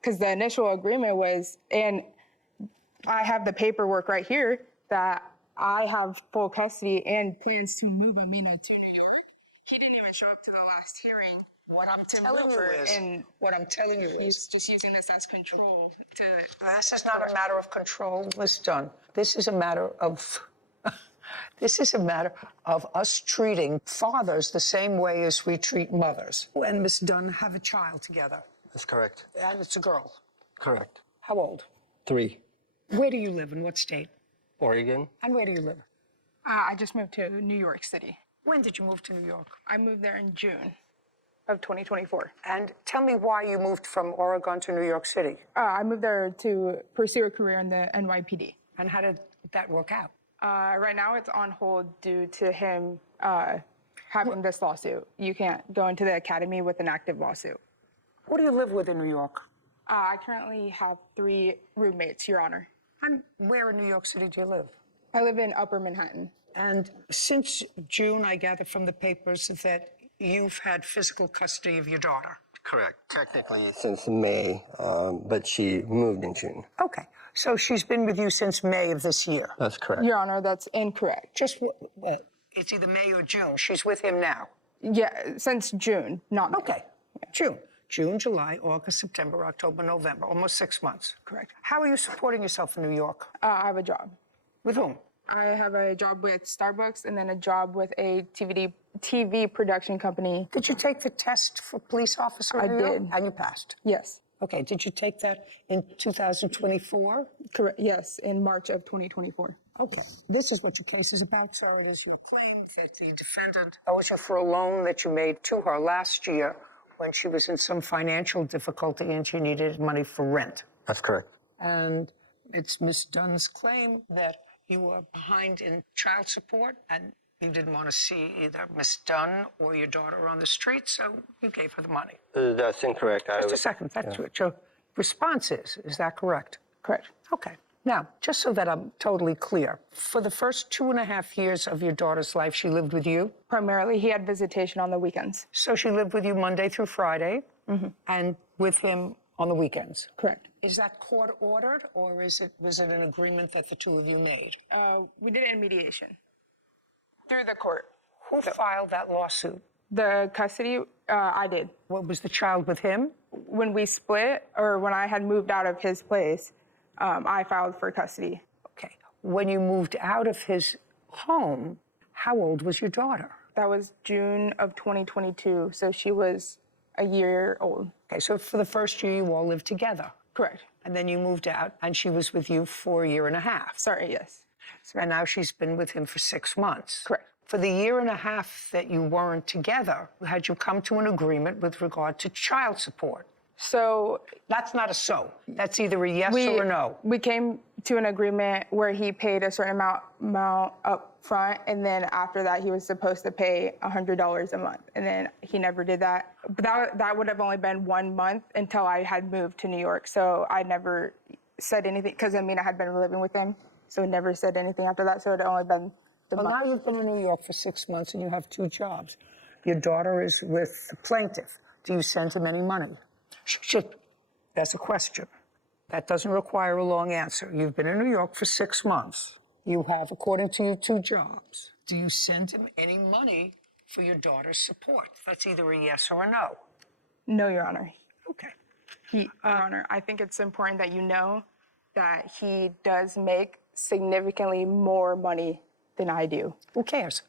because the initial agreement was, and I have the paperwork right here, that I have full custody and plans to move Amina to New York. He didn't even show up to the last hearing. What I'm telling you is, He's just using this as control to... this is not a matter of control, Ms. Dunn. This is a matter of, this is a matter of us treating fathers the same way as we treat mothers. And Ms. Dunn have a child together. That's correct. And it's a girl. Correct. How old? 3. Where do you live? In what state? Oregon. And where do you live? I just moved to New York City. When did you move to New York? I moved there in June of 2024. And tell me why you moved from Oregon to New York City. I moved there to pursue a career in the NYPD. And how did that work out? Right now it's on hold due to him having this lawsuit. You can't go into the academy with an active lawsuit. Who do you live with in New York? I currently have 3 roommates, Your Honor. And where in New York City do you live? I live in Upper Manhattan. And since June, I gather from the papers that you've had physical custody of your daughter. Correct. Technically since May, but she moved in June. Okay. So she's been with you since May of this year. That's correct. Your Honor, that's incorrect. Just, it's either May or June. She's with him now. Yeah, since June, not May. Okay. June. June, July, August, September, October, November. Almost 6 months. Correct. How are you supporting yourself in New York? I have a job. With whom? I have a job with Starbucks and then a job with a TV production company. Did you take the test for police officer in New York? did. And you passed? Yes. Okay. Did you take that in 2024? Correct. Yes, in March of 2024. Okay. This is what your case is about, sir. It is your claim that the defendant owes you for a loan that you made to her last year when she was in some financial difficulty and she needed money for rent. That's correct. And it's Ms. Dunn's claim that you were behind in child support and you didn't want to see either Ms. Dunn or your daughter on the street, so you gave her the money. That's incorrect. Just a second. That's what your response is. Is that correct? Correct. Okay. Now, just so that I'm totally clear, for the first 2.5 years of your daughter's life, she lived with you? Primarily, he had visitation on the weekends. So she lived with you Monday through Friday and with him on the weekends? Correct. Is that court ordered or was it an agreement that the two of you made? We did it in mediation through the court. Who filed that lawsuit? The custody, I did. What, was the child with him? When we split, or when I had moved out of his place, I filed for custody. Okay. When you moved out of his home, how old was your daughter? That was June of 2022, so she was a year old. Okay, so for the first year, you all lived together. Correct. And then you moved out, and she was with you for 1.5 years. Sorry, yes. And now she's been with him for 6 months. Correct. For the 1.5 years that you weren't together, had you come to an agreement with regard to child support? So that's not a so. That's either a yes or a no. We came to an agreement where he paid a certain amount up front, and then after that, he was supposed to pay $100 a month, and then he never did that. But that would have only been 1 month until I had moved to New York, so I never said anything, because I had been living with him, so never said anything after that, so it had only been the month. Now you've been in New York for 6 months, and you have 2 jobs. Your daughter is with the plaintiff. Do you send him any money? That's a question. That doesn't require a long answer. You've been in New York for 6 months. You have, according to you, 2 jobs. Do you send him any money for your daughter's support? That's either a yes or a no. No, Your Honor. Okay. Your Honor, I think it's important that you know that he does make significantly more money than I do. Who cares?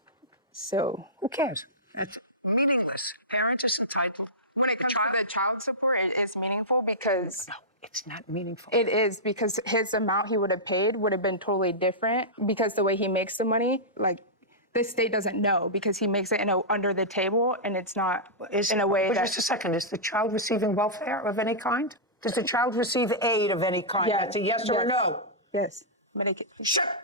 So. Who cares? It's meaningless. Parent is entitled. When it comes to the child support, it is meaningful because... No, it's not meaningful. It is, because his amount he would have paid would have been totally different, because the way he makes the money, like, the state doesn't know, because he makes it under the table, and it's not in a way that... Just a second, is the child receiving welfare of any kind? Does the child receive aid of any kind? Yes. That's a yes or a no? Yes. Shut.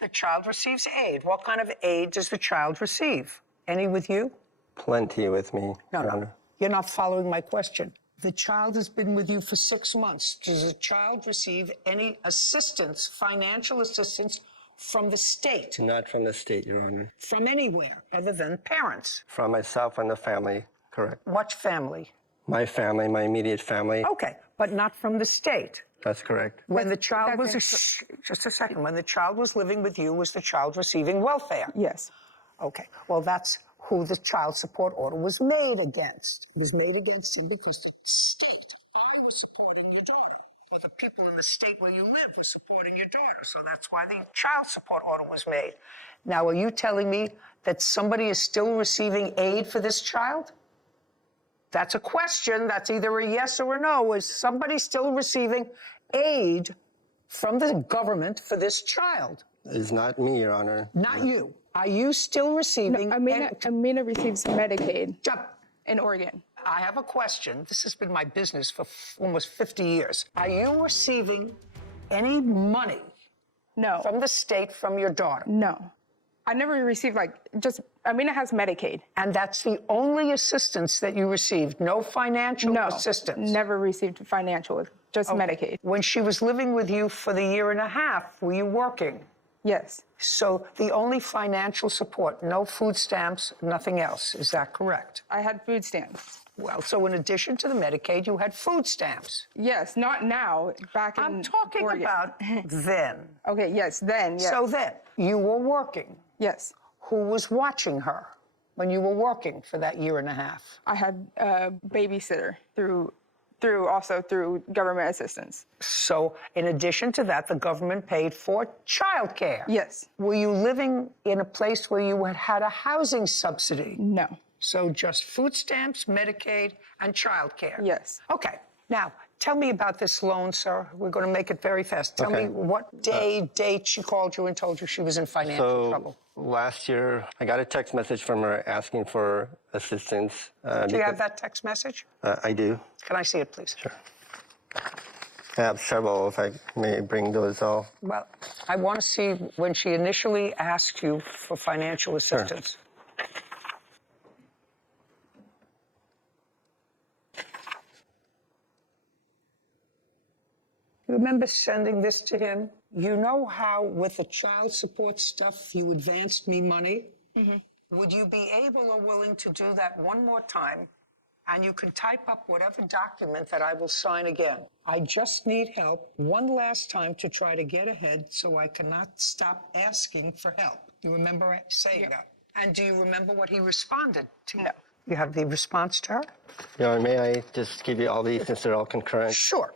The child receives aid. What kind of aid does the child receive? Any with you? Plenty with me, Your Honor. You're not following my question. The child has been with you for 6 months. Does the child receive any assistance, financial assistance, from the state? Not from the state, Your Honor. From anywhere other than parents? From myself and the family, correct. What family? My family, my immediate family. Okay, but not from the state. That's correct. When the child was, that's just a second, when the child was living with you, was the child receiving welfare? Yes. Okay, well, that's who the child support order was made against. It was made against him because the state, I was supporting your daughter, or the people in the state where you live were supporting your daughter, so that's why the child support order was made. Now, are you telling me that somebody is still receiving aid for this child? That's a question. That's either a yes or a no. Is somebody still receiving aid from the government for this child? It's not me, Your Honor. Not you. Are you still receiving? Amina receives Medicaid Jump. in Oregon. I have a question. This has been my business for almost 50 years. Are you receiving any money No. from the state from your daughter? No. I never received, Amina has Medicaid. And that's the only assistance that you received? No financial No. assistance? Never received financial, just Medicaid. When she was living with you for the year and a half, were you working? Yes. So the only financial support, no food stamps, nothing else. Is that correct? I had food stamps. Well, so in addition to the Medicaid, you had food stamps. Yes, not now, back in I'm talking Oregon. about then. Okay, yes, then, yes. So then, you were working. Yes. Who was watching her when you were working for that year and a half? I had a babysitter through government assistance. So in addition to that, the government paid for childcare. Yes. Were you living in a place where you had a housing subsidy? No. So just food stamps, Medicaid, and childcare? Yes. Okay. Now, tell me about this loan, sir. We're going to make it very fast. Tell Okay. me what date she called you and told you she was in financial trouble. Last year, I got a text message from her asking for assistance. Do you have that text message? I do. Can I see it, please? Sure. I have several, if I may bring those all. Well, I want to see when she initially asked you for financial assistance. You remember sending this to him? You know how with the child support stuff you advanced me money? Mm-hmm. Would you be able or willing to do that one more time? And you can type up whatever document that I will sign again. I just need help one last time to try to get ahead so I cannot stop asking for help. You remember saying that? And do you remember what he responded to? No. You have the response to her? Your Honor, may I just give you all these since they're all concurrent? Sure.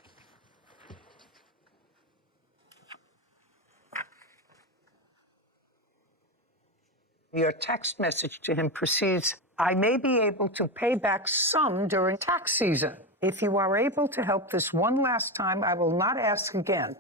Your text message to him proceeds, I may be able to pay back some during tax season. If you are able to help this one last time, I will not ask again.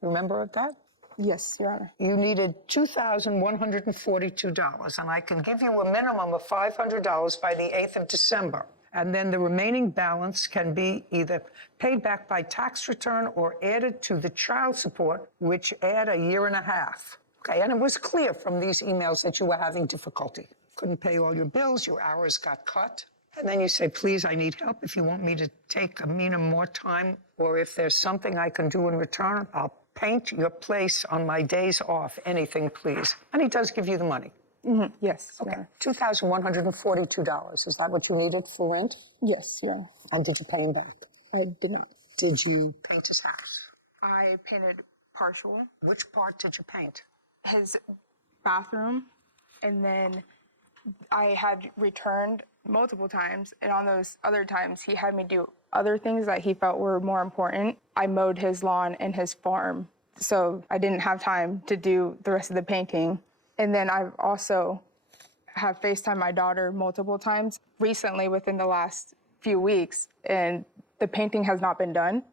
Remember that? Yes, Your Honor. You needed $2,142, and I can give you a minimum of $500 by the 8th of December. And then the remaining balance can be either paid back by tax return or added to the child support, which add a year and a half. Okay, and it was clear from these emails that you were having difficulty. Couldn't pay all your bills, your hours got cut. And then you say, please, I need help. If you want me to take Amina more time, or if there's something I can do in return, I'll paint your place on my days off, anything, please. And he does give you the money. Mm-hmm. Yes. Okay, Your Honor. $2,142. Is that what you needed for rent? Yes, Your Honor. And did you pay him back? I did not. Did you paint his house? I painted partial. Which part did you paint? His bathroom, and then I had returned multiple times, and on those other times he had me do other things that he felt were more important. I mowed his lawn and his farm, so I didn't have time to do the rest of the painting. And then I've also have FaceTimed my daughter multiple times recently within the last few weeks, and the painting has not been done.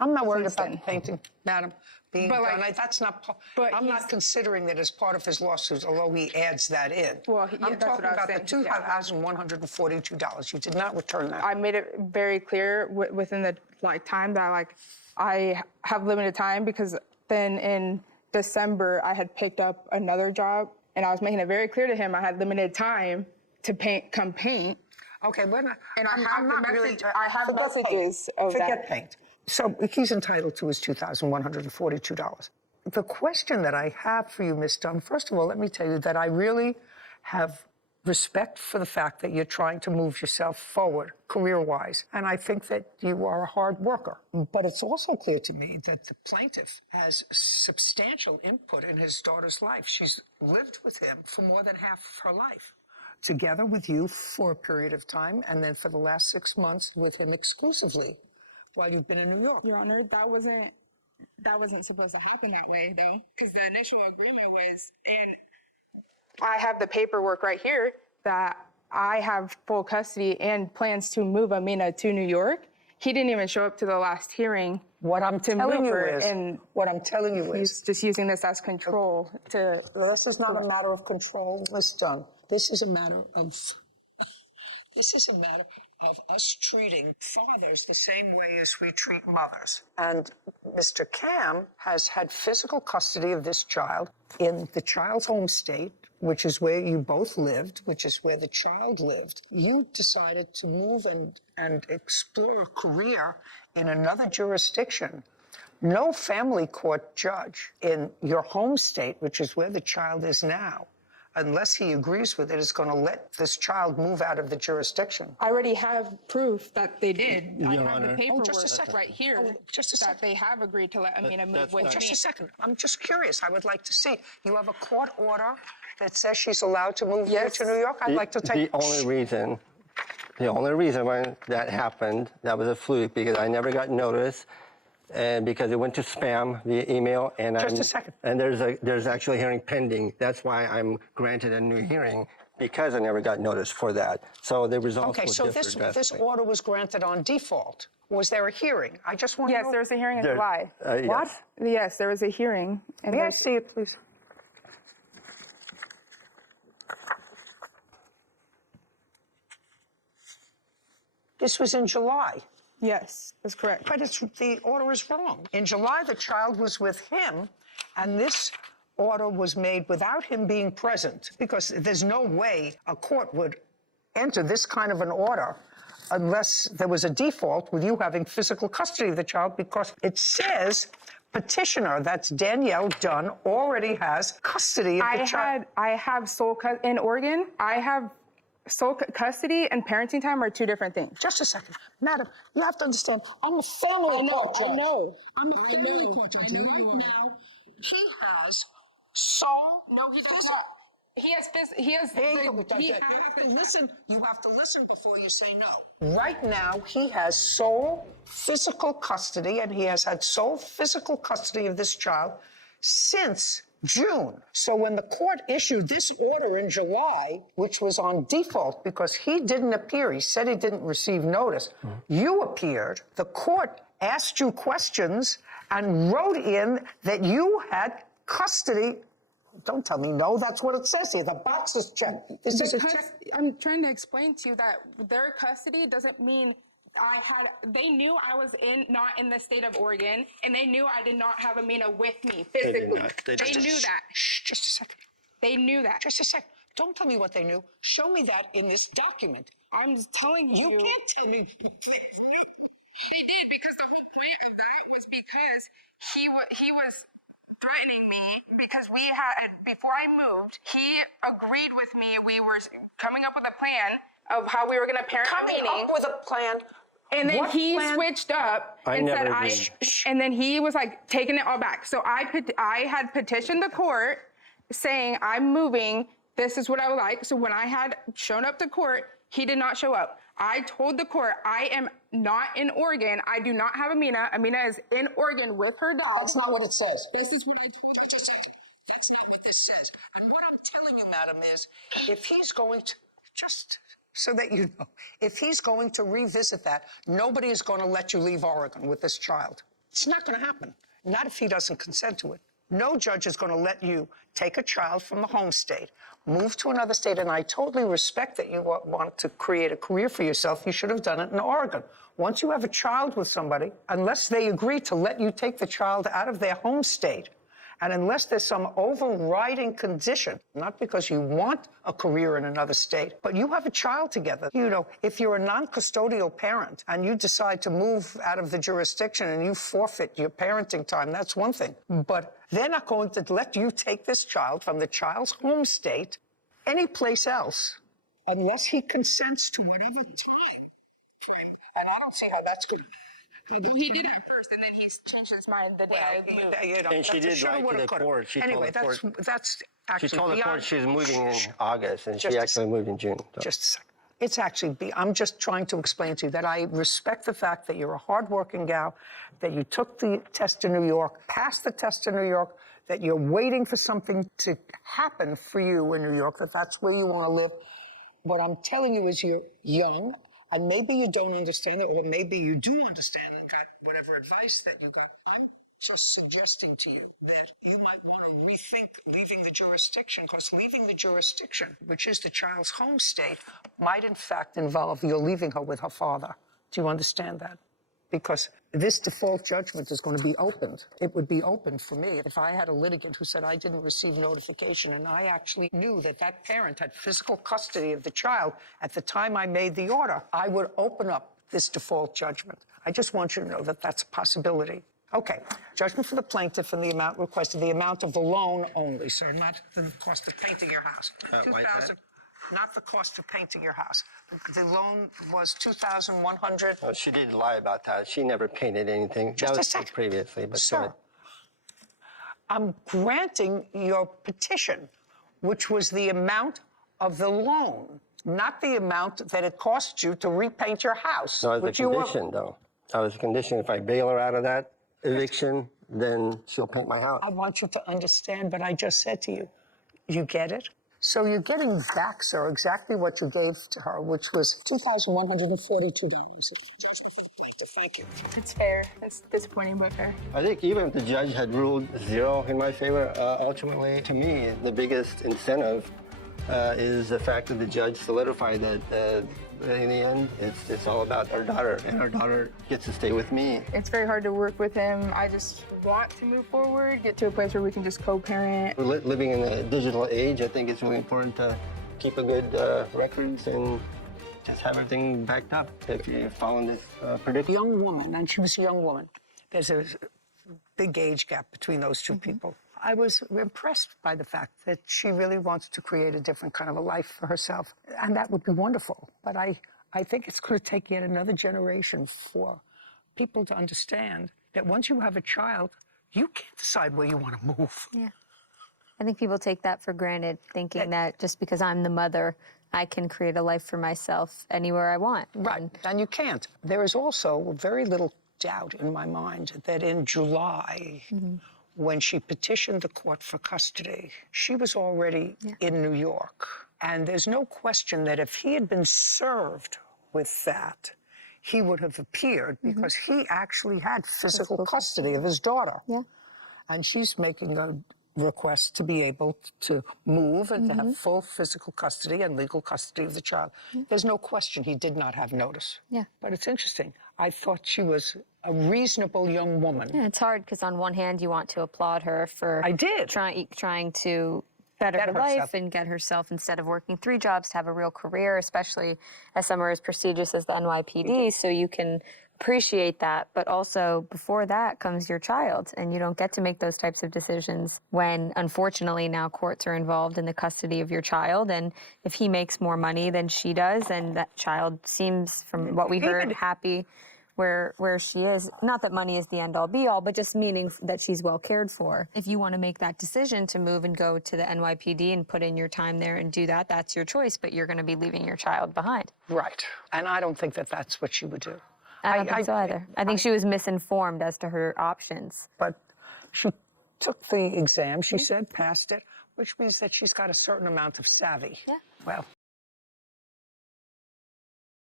I'm not worried Since about then. the painting, madam, being But, done. like, That's not. but I'm not he's- considering that as part of his lawsuit, although he adds that in. Well, yeah, I'm that's what talking I was about the saying, yeah. $2,142. You did not return that. I made it very clear within the time that I have limited time, because then in December I had picked up another job, and I was making it very clear to him I had limited time to come paint. Okay, we're not. And I I'm have not the really. message. I have Forget messages paint. of Forget that. paint. So he's entitled to his $2,142. The question that I have for you, Ms. Dunn, first of all, let me tell you that I really have respect for the fact that you're trying to move yourself forward career-wise. And I think that you are a hard worker. But it's also clear to me that the plaintiff has substantial input in his daughter's life. She's lived with him for more than half of her life, together with you for a period of time, and then for the last 6 months with him exclusively while you've been in New York. Your Honor, that wasn't supposed to happen that way, though, because the initial agreement was, and I have the paperwork right here that I have full custody and plans to move Amina to New York. He didn't even show up to the last hearing. What I'm telling you is, He's just using this as control to. This is not a matter of control, Ms. Dunn. This is a matter of us treating fathers the same way as we treat mothers. And Mr. Cam has had physical custody of this child in the child's home state, which is where you both lived, which is where the child lived. You decided to move and explore a career in another jurisdiction. No family court judge in your home state, which is where the child is now, unless he agrees with it, is going to let this child move out of the jurisdiction. I already have proof that they did. I have Honor. the paperwork just a second. right here that they have agreed to let Amina move with me. Just a second. I'm just curious. I would like to see. You have a court order that says she's allowed to move here to New York? I'd like to take... The only reason why that happened, that was a fluke, because I never got notice, and because it went to spam via email, and Just a second. And there's actually a hearing pending. That's why I'm granted a new hearing, because I never got notice for that. So the results Okay, will so differ this drastically. order was granted on default. Was there a hearing? I just want to know. Yes, there was a hearing in There- July. yes. What? Yes, there was a hearing. And May I there's- see it, please? This was in July. Yes, that's correct. But the order is wrong. In July, the child was with him, and this order was made without him being present, because there's no way a court would enter this kind of an order unless there was a default with you having physical custody of the child, because it says petitioner, that's Danielle Dunn, already has custody of the child. I have in Oregon, I have sole custody and parenting time are two different things. Just a second. Madam, you have to understand, I'm a family court judge. I know. I'm a family court judge. I know Right you are. now, he has sole... No, he does not. He has. You have to listen before you say no. Right now, he has sole physical custody, and he has had sole physical custody of this child since June. So when the court issued this order in July, which was on default because he didn't appear, he said he didn't receive notice, you appeared, the court asked you questions and wrote in that you had custody. Don't tell me no, that's what it says here. The box is checked. This is a check. I'm trying to explain to you that their custody doesn't mean they knew I was not in the state of Oregon, and they knew I did not have Amina with me physically. They did not. They knew that. Shh, just a second. They knew that. Just a second. Don't tell me what they knew. Show me that in this document. I'm just telling you. You can't tell me. They did, because the whole point of that was because he was threatening me, because before I moved, he agreed with me. We were coming up with a plan of how we were going to parent Amina. Coming up with a plan. And then What he plan? switched up I and never said agreed. and then he was like taking it all back. So I had petitioned the court saying, I'm moving. This is what I would like. So when I had shown up to court, he did not show up. I told the court, I am not in Oregon. I do not have Amina. Amina is in Oregon with her dog. That's not what it says. This is what I told you. That's not what this says. And what I'm telling you, madam, is if he's going to, just so that you know, if he's going to revisit that, nobody is going to let you leave Oregon with this child. It's not going to happen. Not if he doesn't consent to it. No judge is going to let you take a child from the home state, move to another state, and I totally respect that you want to create a career for yourself. You should have done it in Oregon. Once you have a child with somebody, unless they agree to let you take the child out of their home state, and unless there's some overriding condition, not because you want a career in another state, but you have a child together. You know, if you're a non-custodial parent and you decide to move out of the jurisdiction and you forfeit your parenting time, that's one thing. But they're not going to let you take this child from the child's home state any place else unless he consents to whatever time. And I don't see how that's going to. He did it first, and then he's changed his mind the day I moved. You know, And she that's a did shoulda, write to woulda, the coulda. court. She told Anyway, the court. that's actually She told the beyond. court she was moving in August, and Just she a actually moved in June. So. Just a second. It's actually, I'm just trying to explain to you that I respect the fact that you're a hardworking gal, that you took the test in New York, passed the test in New York, that you're waiting for something to happen for you in New York, that that's where you want to live. What I'm telling you is you're young, and maybe you don't understand it, or maybe you do understand and got whatever advice that you got. I'm just suggesting to you that you might want to rethink leaving the jurisdiction, because leaving the jurisdiction, which is the child's home state, might in fact involve you leaving her with her father. Do you understand that? Because this default judgment is going to be opened. It would be open for me if I had a litigant who said I didn't receive notification and I actually knew that that parent had physical custody of the child at the time I made the order. I would open up this default judgment. I just want you to know that that's a possibility. Okay, judgment for the plaintiff and the amount requested, the amount of the loan only, sir, not the cost of painting your house. Why is that? Not the cost of painting your house. The loan was $2,100. Oh, she did lie about that. She never painted anything. Just that a was second. previously, but Sir, I'm granting your petition, which was the amount of the loan, not the amount that it cost you to repaint your house. no, as a which you were- condition, though. That was a condition. If I bail her out of that eviction, then she'll paint my house. I want you to understand what I just said to you. You get it? So you're getting back, sir, exactly what you gave to her, which was $2,142. Thank you. It's fair. It's disappointing, but fair. I think even if the judge had ruled 0 in my favor, ultimately, to me, the biggest incentive is the fact that the judge solidified that in the end, it's all about our daughter, and our daughter gets to stay with me. It's very hard to work with him. I just want to move forward, get to a place where we can just co-parent. We're living in a digital age. I think it's really important to keep a good records and just have everything backed up if you're following this prediction. Young woman, and she was a young woman. There's a big age gap between those two people. I was impressed by the fact that she really wants to create a different kind of a life for herself. And that would be wonderful. But I think it's going to take yet another generation for people to understand that once you have a child, you can't decide where you want to move. Yeah. I think people take that for granted, thinking that just because I'm the mother, I can create a life for myself anywhere I want. Right, and you can't. There is also very little doubt in my mind that in July, when she petitioned the court for custody, she was already in New York. And there's no question that if he had been served with that, he would have appeared because he actually had physical custody of his daughter. Yeah. And she's making a request to be able to move and to have full physical custody and legal custody of the child. There's no question he did not have notice. Yeah. But it's interesting. I thought she was a reasonable young woman. Yeah, it's hard because on one hand you want to applaud her for I did. trying to better her herself. life and get herself, instead of working 3 jobs, to have a real career, especially as somewhere as prestigious as the NYPD, so you can appreciate that. But also before that comes your child, and you don't get to make those types of decisions when, unfortunately, now courts are involved in the custody of your child. And if he makes more money than she does, and that child seems, from what we heard, happy where she is. Not that money is the end-all be-all, but just meaning that she's well cared for. If you want to make that decision to move and go to the NYPD and put in your time there and do that, that's your choice, but you're going to be leaving your child behind. Right. And I don't think that that's what she would do. I don't think so either. I think she was misinformed as to her options. But she took the exam, she said, passed it, which means that she's got a certain amount of savvy. Yeah. Well,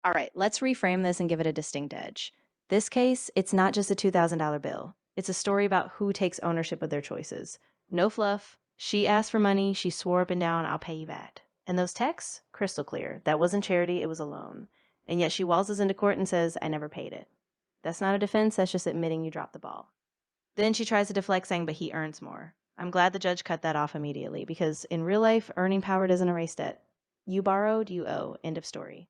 All right, let's reframe this and give it a distinct edge. This case, it's not just a $2,000 bill. It's a story about who takes ownership of their choices. No fluff. She asked for money. She swore up and down, I'll pay you back. And those texts, crystal clear. That wasn't charity, it was a loan. And yet she waltzes into court and says, I never paid it. That's not a defense, that's just admitting you dropped the ball. Then she tries to deflect, saying, but he earns more. I'm glad the judge cut that off immediately, because in real life, earning power doesn't erase debt. You borrowed, you owe. End of story.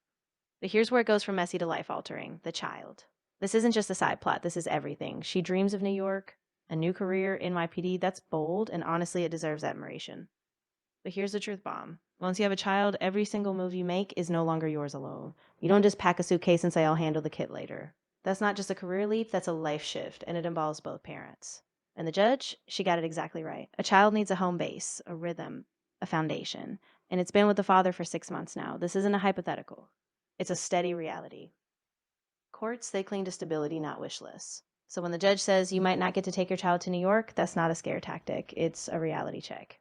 But here's where it goes from messy to life-altering. The child. This isn't just a side plot. This is everything. She dreams of New York, a new career, NYPD. That's bold, and honestly, it deserves admiration. But here's the truth bomb. Once you have a child, every single move you make is no longer yours alone. You don't just pack a suitcase and say, I'll handle the kid later. That's not just a career leap, that's a life shift, and it involves both parents. And the judge, she got it exactly right. A child needs a home base, a rhythm, a foundation. And it's been with the father for 6 months now. This isn't a hypothetical. It's a steady reality. Courts, they cling to stability, not wish lists. So when the judge says you might not get to take your child to New York, that's not a scare tactic. It's a reality check.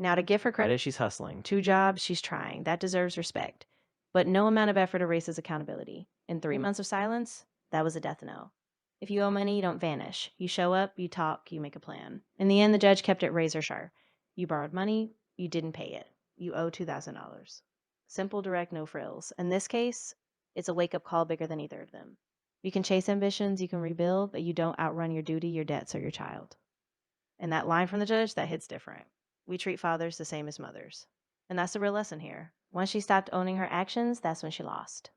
Now, to give her credit, she's hustling. 2 jobs, she's trying. That deserves respect. But no amount of effort erases accountability. In 3 months of silence, that was a death knell. If you owe money, you don't vanish. You show up, you talk, you make a plan. In the end, the judge kept it razor sharp. You borrowed money, you didn't pay it. You owe $2,000. Simple, direct, no frills. In this case, it's a wake-up call bigger than either of them. You can chase ambitions, you can rebuild, but you don't outrun your duty, your debts, or your child. And that line from the judge, that hits different. We treat fathers the same as mothers. And that's the real lesson here. Once she stopped owning her actions, that's when she lost.